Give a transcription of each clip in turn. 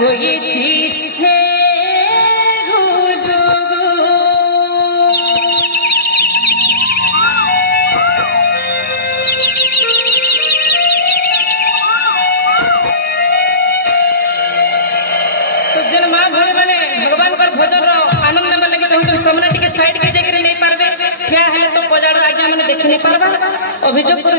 হয়েছিস সে अभियोग कर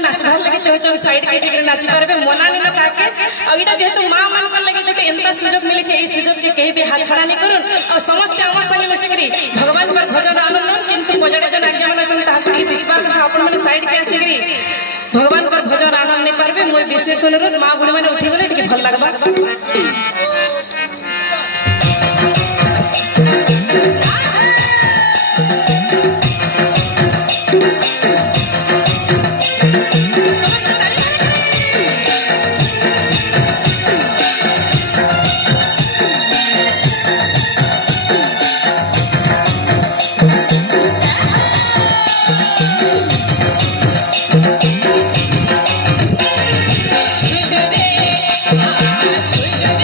नाचबार लगे चाहूँ साइड के नाची पारे मना नहीं काके आईटा जेहेतु माँ मान लगे जो एंता सुजोग मिली ये सुजोग के कहीं भी हाथ छड़ा नहीं करूँ और समस्ते आम संगे मिसिकी भगवान का भजन आनंद किंतु बजारे जो आज्ञा मैंने विश्वास आपण मैंने साइड के आसिकी भगवान का भजन आनंद नहीं पारे मोर विशेष अनुरोध माँ बुढ़ी मैंने उठी गले भल लगवा Sweet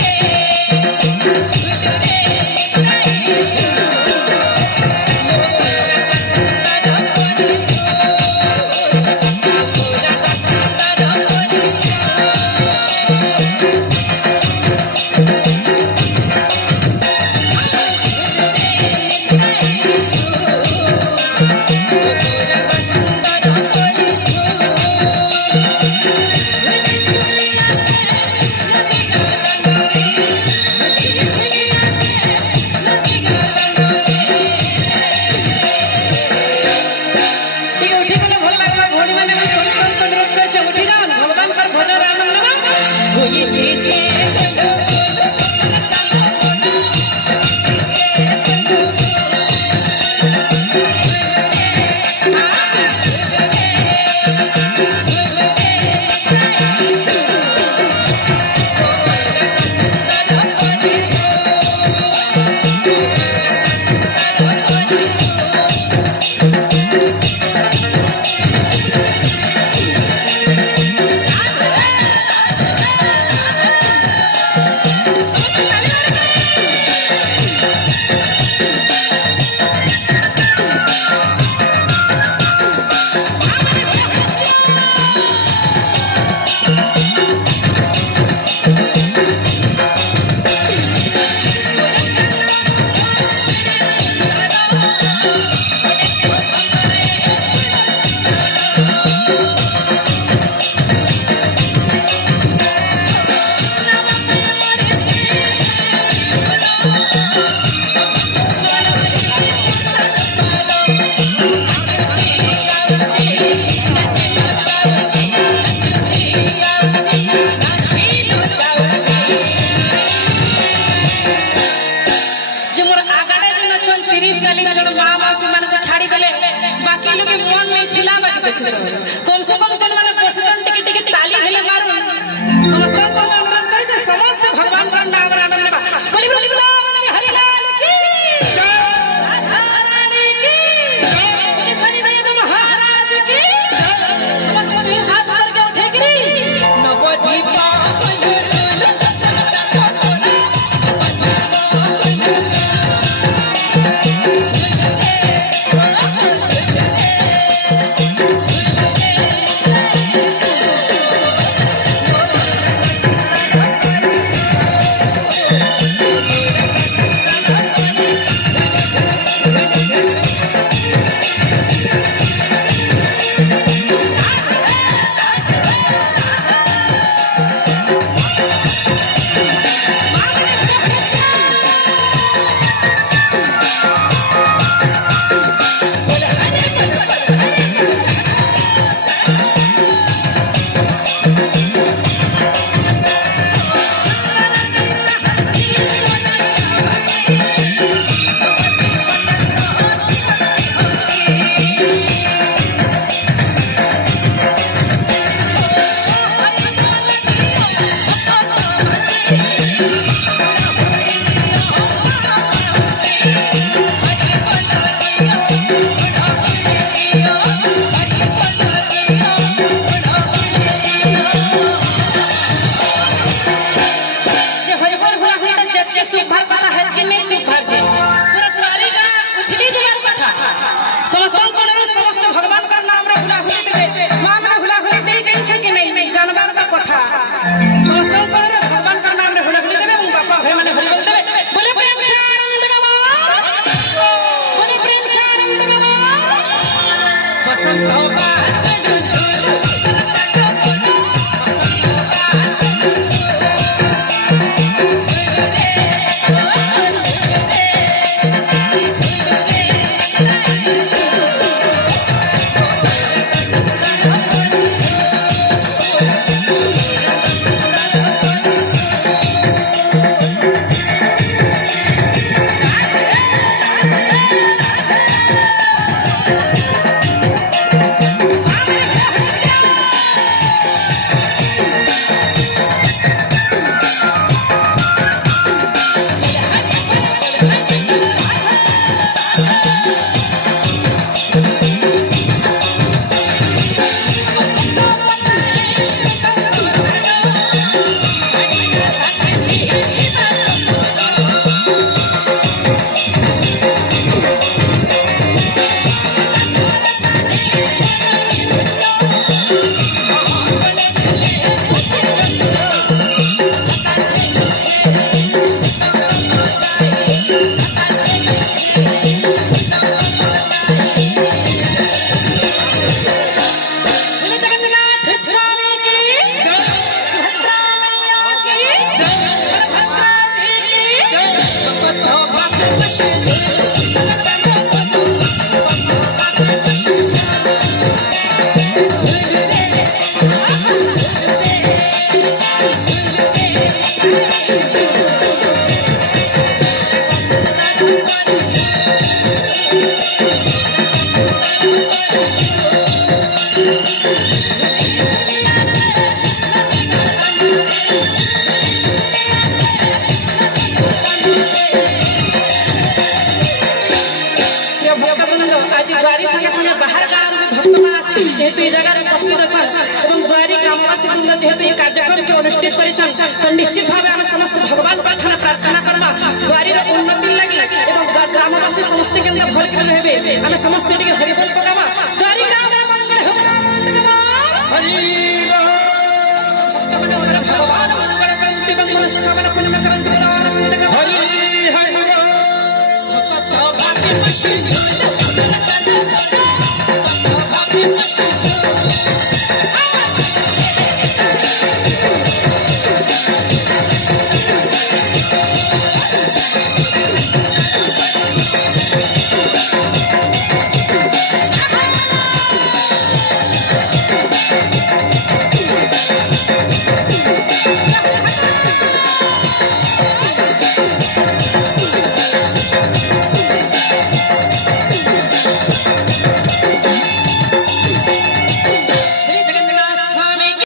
সুন্দর যেহেতু এই কার্যক্রমকে অনুষ্ঠিত করেছেন তো নিশ্চিত ভাবে আমি সমস্ত ভগবান প্রার্থনা প্রার্থনা করবা দ্বারীর উন্নতি লাগি এবং গ্রামবাসী সমস্ত কেন্দ্র ভল করে রহবে আমি সমস্ত টিকে হরিবল পকাবা দ্বারী গ্রামে মঙ্গল হবে হরি ভগবান মঙ্গল করন্তি এবং মনস্কামনা পূর্ণ করন্তি হরি হরি ভাগ্য